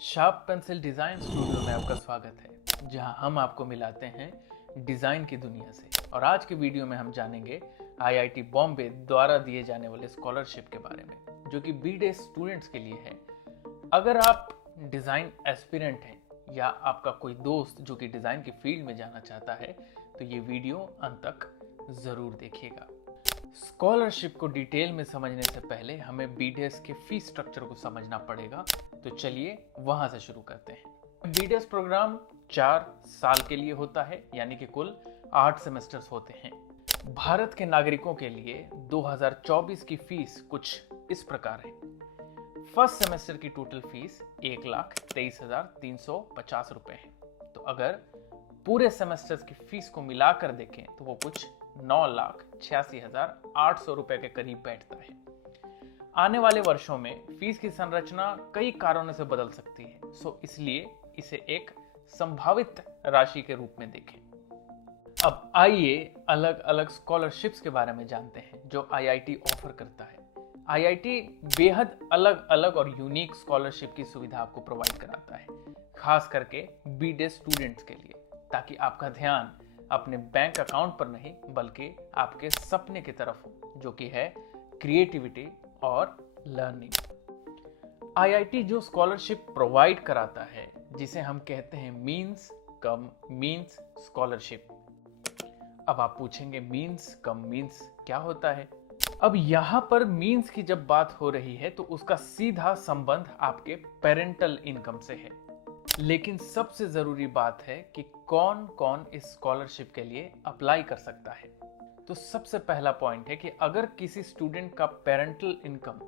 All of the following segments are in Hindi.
शार्प पेंसिल डिज़ाइन स्टूडियो में आपका स्वागत है, जहां हम आपको मिलाते हैं डिज़ाइन की दुनिया से। और आज के वीडियो में हम जानेंगे आईआईटी बॉम्बे द्वारा दिए जाने वाले स्कॉलरशिप के बारे में, जो कि बीडे स्टूडेंट्स के लिए है। अगर आप डिज़ाइन एस्पिरेंट हैं या आपका कोई दोस्त जो कि डिज़ाइन की फील्ड में जाना चाहता है, तो ये वीडियो अंत तक ज़रूर देखिएगा। स्कॉलरशिप को डिटेल में समझने से पहले हमें बीडीएस के फीस स्ट्रक्चर को समझना पड़ेगा, तो चलिए वहां से शुरू करते हैं। बीडीएस प्रोग्राम 4 साल के लिए होता है, यानी कि कुल 8 सेमेस्टर्स होते हैं। भारत के नागरिकों के लिए 2024 की फीस कुछ इस प्रकार है। फर्स्ट सेमेस्टर की टोटल फीस 1,23,350 रुपए है। तो अगर पूरे सेमेस्टर्स की फीस को मिलाकर देखें तो वो कुछ 9,86,800 रुपए के करीब बैठता है। आने वाले वर्षों में फीस की संरचना कई कारणों से बदल सकती है, इसलिए इसे एक संभावित राशि के रूप में देखें। अब आइए अलग अलग स्कॉलरशिप्स के बारे में जानते हैं जो आईआईटी ऑफर करता है। आईआईटी बेहद अलग अलग और यूनिक स्कॉलरशिप की सुविधा आपको प्रोवाइड कराता है, खास करके बीडे स्टूडेंट्स के लिए, ताकि आपका ध्यान अपने बैंक अकाउंट पर नहीं बल्कि आपके सपने की तरफ हो, जो कि है क्रिएटिविटी और लर्निंग। आईआईटी जो स्कॉलरशिप प्रोवाइड कराता है, जिसे हम कहते हैं मींस कम मींस स्कॉलरशिप। अब आप पूछेंगे मींस कम मींस क्या होता है? अब यहाँ पर मींस की जब बात हो रही है तो उसका सीधा संबंध आपके पेरेंटल इनकम से है। लेकिन सबसे जरूरी बात है कि कौन कौन इस स्कॉलरशिप के लिए अप्लाई कर सकता है। तो सबसे पहला पॉइंट है कि अगर किसी स्टूडेंट का पेरेंटल इनकम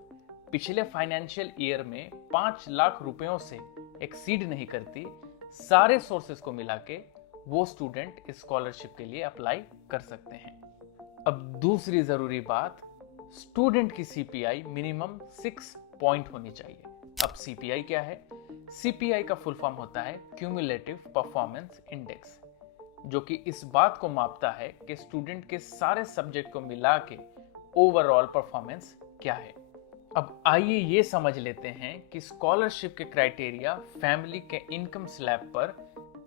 पिछले फाइनेंशियल ईयर में 5 लाख रुपयों से एक्सीड नहीं करती, सारे सोर्सेस को मिला के वो स्टूडेंट इस स्कॉलरशिप के लिए अप्लाई कर सकते हैं। अब दूसरी जरूरी बात, स्टूडेंट की सीपीआई मिनिमम 6 पॉइंट होनी चाहिए। अब सीपीआई क्या है? सीपीआई का फुल फॉर्म होता है क्यूमुलेटिव परफॉर्मेंस इंडेक्स, जो कि इस बात को मापता है कि स्टूडेंट के सारे सब्जेक्ट को मिला के ओवरऑल परफॉर्मेंस क्या है। अब आइए ये समझ लेते हैं कि स्कॉलरशिप के क्राइटेरिया फैमिली के इनकम स्लैब पर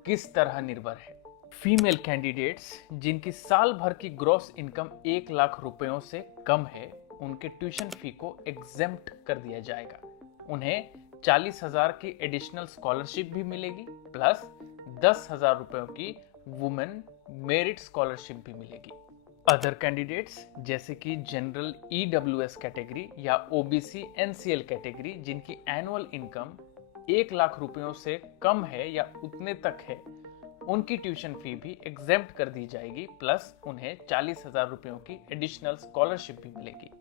किस तरह निर्भर है। फीमेल कैंडिडेट्स जिनकी साल भर की ग्रॉस इनकम 1 लाख रुपयों से कम है, उनके ट्यूशन फी को एग्जेम्प्ट कर दिया जाएगा। उन्हें 40,000 की एडिशनल स्कॉलरशिप भी मिलेगी, प्लस 10,000 रुपयों की वुमेन मेरिट स्कॉलरशिप भी मिलेगी। अदर कैंडिडेट्स जैसे कि जनरल ईडब्ल्यूएस कैटेगरी या ओबीसी एनसीएल कैटेगरी जिनकी एनुअल इनकम 1 लाख रुपयों से कम है या उतने तक है, उनकी ट्यूशन फी भी एग्जेम्प्ट कर दी जाएगी, प्लस उन्हें 40,000 रुपयों की एडिशनल स्कॉलरशिप भी मिलेगी।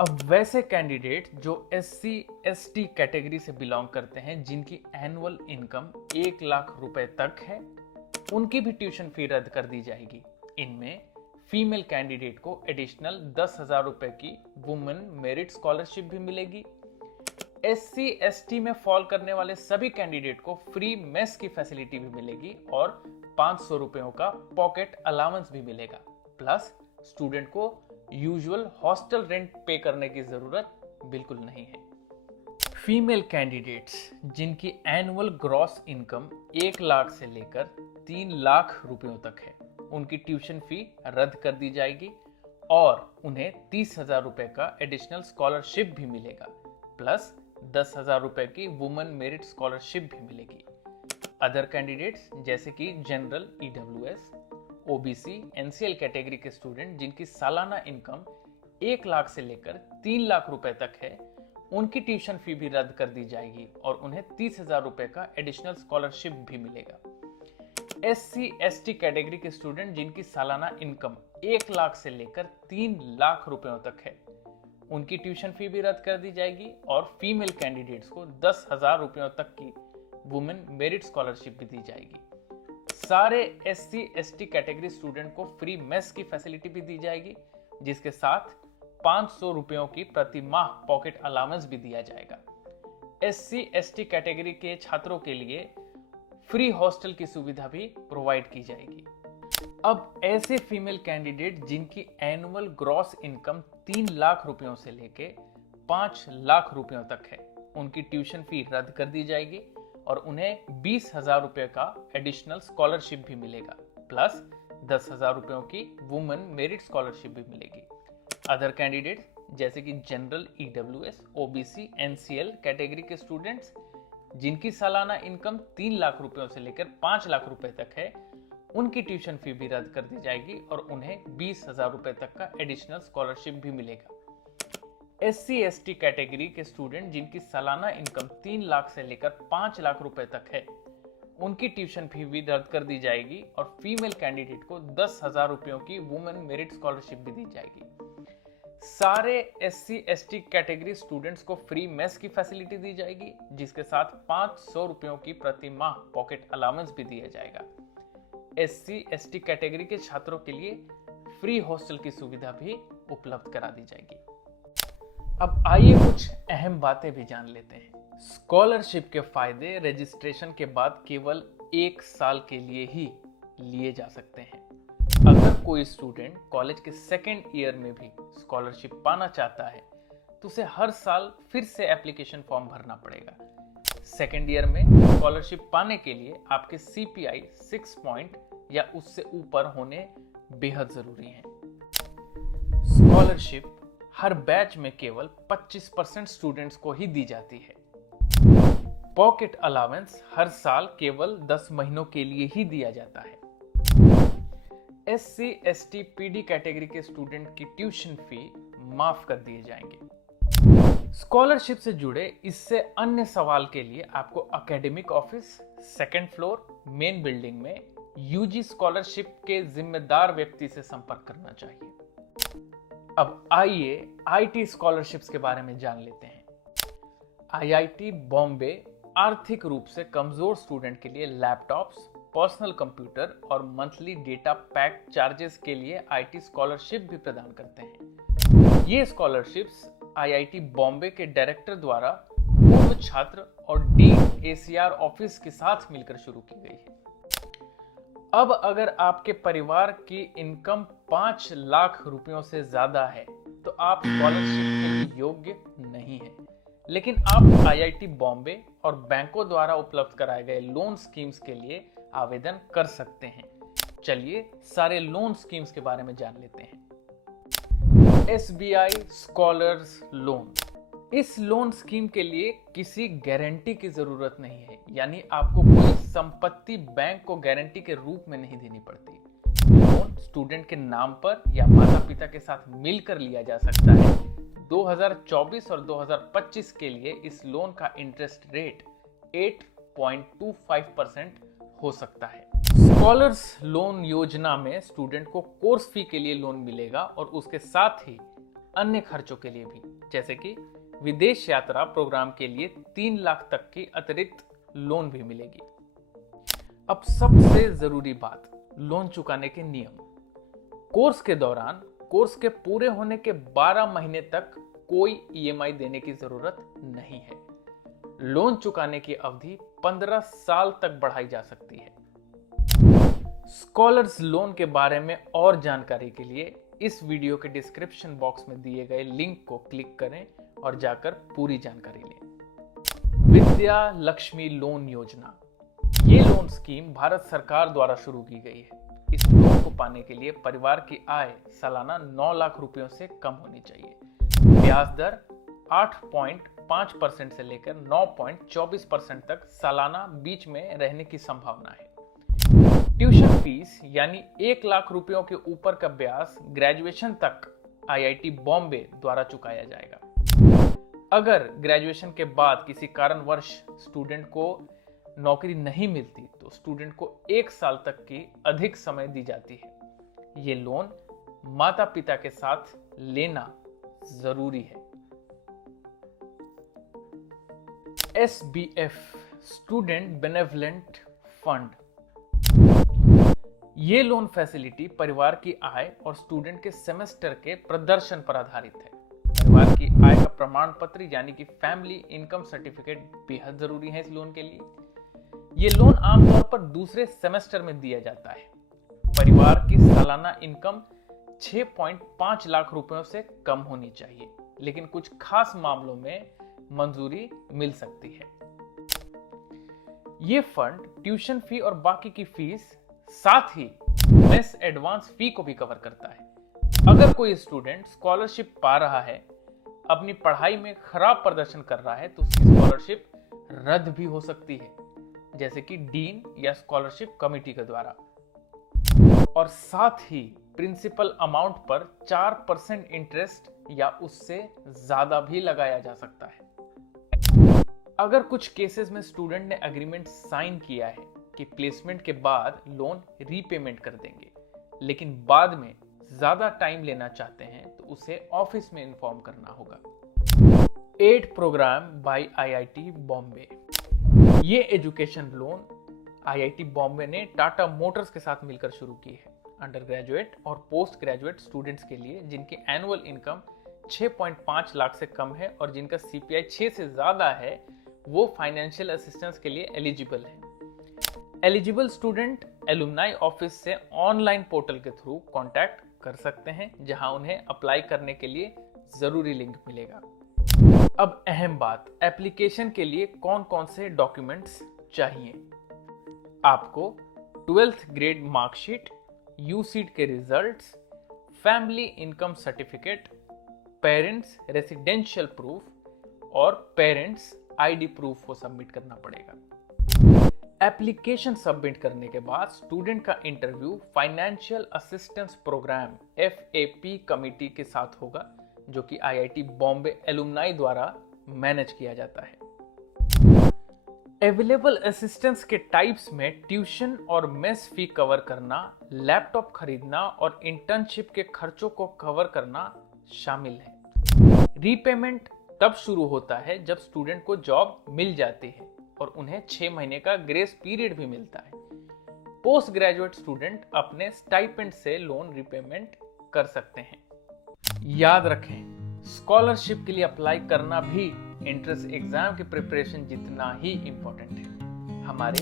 अब वैसे कैंडिडेट जो एससी एसटी कैटेगरी से बिलोंग करते हैं, जिनकी एनुअल इनकम 1 लाख रुपए तक है, उनकी भी ट्यूशन फी रद्द कर दी जाएगी। इनमें फीमेल कैंडिडेट को एडिशनल 10,000 रुपए की वुमेन मेरिट स्कॉलरशिप भी मिलेगी। एससी एसटी में फॉल करने वाले सभी कैंडिडेट को फ्री मेस की फैसिलिटी भी मिलेगी और 500 रुपयों का पॉकेट अलाउंस भी मिलेगा, प्लस स्टूडेंट को यूजुअल हॉस्टल रेंट पे करने की जरूरत बिल्कुल नहीं है। फीमेल कैंडिडेट्स जिनकी एनुअल ग्रॉस इनकम 1 लाख से लेकर 3 लाख रुपयों तक है, उनकी ट्यूशन फी रद्द कर दी जाएगी और उन्हें 30,000 रुपए का एडिशनल स्कॉलरशिप भी मिलेगा, प्लस 10,000 रुपए की वुमेन मेरिट स्कॉलरशिप भी मिलेगी। अदर कैंडिडेट्स जैसे कि general EWS, OBC NCL category के स्टूडेंट जिनकी सालाना इनकम 1 लाख से लेकर 3 लाख रुपए तक है, उनकी ट्यूशन फी भी रद्द कर दी जाएगी और उन्हें 30,000 रुपए का एडिशनल स्कॉलरशिप भी मिलेगा। एससी एसटी कैटेगरी के स्टूडेंट जिनकी सालाना इनकम 1 लाख से लेकर 3 लाख रुपयों तक है, उनकी ट्यूशन फी भी रद्द कर दी जाएगी और फीमेल कैंडिडेट्स को 10,000 रुपयों तक की वुमेन मेरिट स्कॉलरशिप भी दी जाएगी। सारे एससी एसटी कैटेगरी स्टूडेंट को फ्री मेस की फैसिलिटी भी दी जाएगी, जिसके साथ 500 रुपयों की प्रति माह पॉकेट अलाउंस भी दिया जाएगा। एससी एसटी कैटेगरी के छात्रों के लिए फ्री हॉस्टल की सुविधा भी प्रोवाइड की जाएगी। अब ऐसे फीमेल कैंडिडेट जिनकी एनुअल ग्रॉस इनकम 3 लाख रुपयों से लेके 5 लाख रुपयों तक है, उनकी ट्यूशन फी रद्द कर दी जाएगी और उन्हें 20,000 रुपए का एडिशनल स्कॉलरशिप भी मिलेगा, प्लस 10,000 रुपयों की वुमेन मेरिट स्कॉलरशिप भी मिलेगी। अदर कैंडिडेट्स जैसे कि general, EWS, OBC, NCL category के स्टूडेंट्स जिनकी सालाना इनकम 3 लाख रुपयों से लेकर 5 लाख रुपए तक है, उनकी ट्यूशन फी भी रद्द कर दी जाएगी और उन्हें 20,000 रुपए तक का एडिशनल स्कॉलरशिप भी मिलेगा। एससी एसटी कैटेगरी के स्टूडेंट जिनकी सालाना इनकम 3 लाख से लेकर 5 लाख रुपए तक है, उनकी ट्यूशन फी भी रद्द कर दी जाएगी और फीमेल कैंडिडेट को 10,000 रुपयों की वुमेन मेरिट स्कॉलरशिप भी दी जाएगी। सारे एससी एसटी कैटेगरी स्टूडेंट्स को फ्री मेस की फैसिलिटी दी जाएगी, जिसके साथ 500 रुपयों की प्रति माह पॉकेट अलाउंस भी दिया जाएगा। एससी एसटी कैटेगरी के छात्रों के लिए फ्री हॉस्टल की सुविधा भी उपलब्ध करा दी जाएगी। अब आइए कुछ अहम बातें भी जान लेते हैं। स्कॉलरशिप के फायदे रजिस्ट्रेशन के बाद केवल 1 साल के लिए ही लिए जा सकते हैं। अगर कोई स्टूडेंट कॉलेज के सेकेंड ईयर में भी स्कॉलरशिप पाना चाहता है तो उसे हर साल फिर से एप्लीकेशन फॉर्म भरना पड़ेगा। सेकेंड ईयर में स्कॉलरशिप पाने के लिए आपके सीपीआई 6 पॉइंट या उससे ऊपर होने बेहद जरूरी है। स्कॉलरशिप हर बैच में केवल 25% स्टूडेंट्स को ही दी जाती है। पॉकेट अलाउंस हर साल केवल 10 महीनों के लिए ही दिया जाता है। एससी एसटी पीडी कैटेगरी के स्टूडेंट की ट्यूशन फी माफ कर दिए जाएंगे। स्कॉलरशिप से जुड़े इससे अन्य सवाल के लिए आपको academic office, second floor, main building में यूजी स्कॉलरशिप के जिम्मेदार व्यक्ति से संपर्क करना चाहिए। अब आइए आईटी स्कॉलरशिप्स के बारे में जान लेते हैं। आईआईटी बॉम्बे आर्थिक रूप से कमजोर स्टूडेंट के लिए लैपटॉप्स, पर्सनल कंप्यूटर और मंथली डेटा पैक चार्जेस के लिए आईटी स्कॉलरशिप भी प्रदान करते हैं। ये स्कॉलरशिप्स आईआईटी बॉम्बे के डायरेक्टर द्वारा पूर्व छात्र और डीन एसीआर ऑफिस के साथ मिलकर शुरू की गई है। अब अगर आपके परिवार की इनकम 5 लाख रुपयों से ज्यादा है तो आप स्कॉलरशिप के लिए योग्य नहीं है, लेकिन आप आईआईटी बॉम्बे और बैंकों द्वारा उपलब्ध कराए गए लोन स्कीम्स के लिए आवेदन कर सकते हैं। चलिए सारे लोन स्कीम्स के बारे में जान लेते हैं। एसबीआई स्कॉलर्स लोन, इस लोन स्कीम के लिए किसी गारंटी की जरूरत नहीं है, यानी आपको कोई संपत्ति बैंक को गारंटी के रूप में नहीं देनी पड़ती। लोन स्टूडेंट के नाम पर या माता पिता के साथ मिलकर लिया जा सकता है। 2024 और 2025 के लिए इस लोन का इंटरेस्ट रेट 8.25% हो सकता है। स्कॉलर्स लोन योजना में स्टूडेंट को कोर्स फी के लिए लोन मिलेगा और उसके साथ ही अन्य खर्चों के लिए भी, जैसे कि विदेश यात्रा प्रोग्राम के लिए 3 लाख तक की अतिरिक्त लोन भी मिलेगी। अब सबसे जरूरी बात, लोन चुकाने के नियम। कोर्स के दौरान कोर्स के पूरे होने के 12 महीने तक कोई ईएमआई देने की जरूरत नहीं है। लोन चुकाने की अवधि 15 साल तक बढ़ाई जा सकती है। स्कॉलर्स लोन के बारे में और जानकारी के लिए इस वीडियो के डिस्क्रिप्शन बॉक्स में दिए गए लिंक को क्लिक करें और जाकर पूरी जानकारी लें। विद्या लक्ष्मी लोन योजना, ये लोन स्कीम भारत सरकार द्वारा शुरू की गई है। इस लोन को पाने के लिए परिवार की आय सालाना 9 लाख रुपयों से कम होनी चाहिए। ब्याज दर 8.5% से लेकर 9.24% तक सालाना बीच में रहने की संभावना है। ट्यूशन फीस यानी 1 लाख रुपयों के ऊपर का ब्याज ग्रेजुएशन तक आईआईटी बॉम्बे द्वारा चुकाया जाएगा। अगर ग्रेजुएशन के बाद किसी कारणवश स्टूडेंट को नौकरी नहीं मिलती तो स्टूडेंट को 1 साल तक की अधिक समय दी जाती है। ये लोन माता पिता के साथ लेना जरूरी है। SBF स्टूडेंट बेनेवलेंट फंड, ये लोन फैसिलिटी परिवार की आय और स्टूडेंट के सेमेस्टर के प्रदर्शन पर आधारित है। परिवार की आय का प्रमाण पत्र यानी कि फैमिली इनकम सर्टिफिकेट बेहद जरूरी है इस लोन के लिए। ये लोन आमतौर पर दूसरे सेमेस्टर में दिया जाता है। परिवार की सालाना इनकम 6.5 लाख रुपयों से कम होनी चाहिए, लेकिन कुछ खास मामलों में मंजूरी मिल सकती है। ये फंड ट्यूशन फी और बाकी की फीस साथ ही मेस एडवांस फी को भी कवर करता है। अगर कोई स्टूडेंट स्कॉलरशिप पा रहा है, अपनी पढ़ाई में खराब प्रदर्शन कर रहा है, तो उसकी स्कॉलरशिप रद्द भी हो सकती है, जैसे कि डीन या स्कॉलरशिप कमेटी के द्वारा। और साथ ही प्रिंसिपल अमाउंट पर 4% इंटरेस्ट या उससे ज्यादा भी लगाया जा सकता है। अगर कुछ केसेस में स्टूडेंट ने एग्रीमेंट साइन किया है कि प्लेसमेंट के बाद लोन रीपेमेंट कर देंगे, लेकिन बाद में ज्यादा टाइम लेना चाहते हैं, तो उसे ऑफिस में इन्फॉर्म करना होगा। Aid program by IIT Bombay. ये एजुकेशन लोन आईआईटी बॉम्बे ने टाटा मोटर्स के साथ मिलकर शुरू की है, अंडर ग्रेजुएट और पोस्ट ग्रेजुएट स्टूडेंट्स के लिए जिनकी एनुअल इनकम 6.5 लाख से कम है और जिनका सीपीआई 6 से ज्यादा है, वो फाइनेंशियल असिस्टेंस के लिए एलिजिबल है। एलिजिबल स्टूडेंट एलुमनाई ऑफिस से ऑनलाइन पोर्टल के थ्रू कांटेक्ट कर सकते हैं, जहां उन्हें अप्लाई करने के लिए जरूरी लिंक मिलेगा। अब अहम बात, एप्लीकेशन के लिए कौन कौन से डॉक्यूमेंट्स चाहिए। आपको 12th ग्रेड मार्कशीट, यूसीट के results, family income certificate, parents residential proof और पेरेंट्स आईडी प्रूफ को सबमिट करना पड़ेगा। एप्लीकेशन सबमिट करने के बाद स्टूडेंट का interview financial assistance program FAP committee के साथ होगा, जो कि आईआईटी बॉम्बे एलुमनाई द्वारा मैनेज किया जाता है। अवेलेबल असिस्टेंस के टाइप्स में ट्यूशन और मेस फी कवर करना, लैपटॉप खरीदना और इंटर्नशिप के खर्चों को कवर करना शामिल है। रीपेमेंट तब शुरू होता है जब स्टूडेंट को जॉब मिल जाती है और उन्हें 6 महीने का ग्रेस पीरियड भी मिलता है। पोस्ट ग्रेजुएट स्टूडेंट अपने स्टाइपेंड से लोन रीपेमेंट कर सकते हैं। याद रखें, स्कॉलरशिप के लिए अप्लाई करना भी एंट्रेंस एग्जाम की प्रिपरेशन जितना ही इंपॉर्टेंट है। हमारे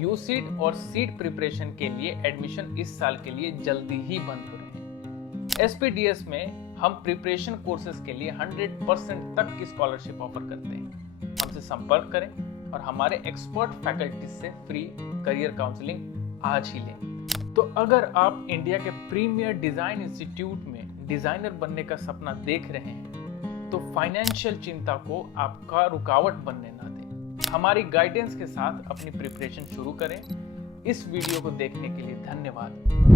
यूसीट और सीट प्रिपरेशन के लिए एडमिशन इस साल के लिए जल्दी ही बंद हो रहे हैं। SPDS में हम प्रिपरेशन कोर्सेज के लिए 100% तक की स्कॉलरशिप ऑफर करते हैं। हमसे संपर्क करें और हमारे एक्सपर्ट फैकल्टी से फ्री करियर काउंसलिंग आज ही लें। तो अगर आप इंडिया के प्रीमियर डिजाइन इंस्टीट्यूट में डिजाइनर बनने का सपना देख रहे हैं, तो फाइनेंशियल चिंता को आपका रुकावट बनने ना दें। हमारी गाइडेंस के साथ अपनी प्रिपरेशन शुरू करें। इस वीडियो को देखने के लिए धन्यवाद।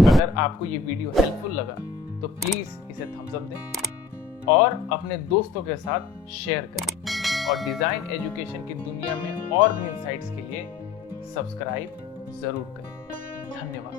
अगर आपको ये वीडियो हेल्पफुल लगा तो प्लीज इसे थम्स अप दें और अपने दोस्तों के साथ शेयर करें। और डिजाइन एजुकेशन की दुनिया में और भी इनसाइट्स के लिए सब्सक्राइब जरूर करें। धन्यवाद।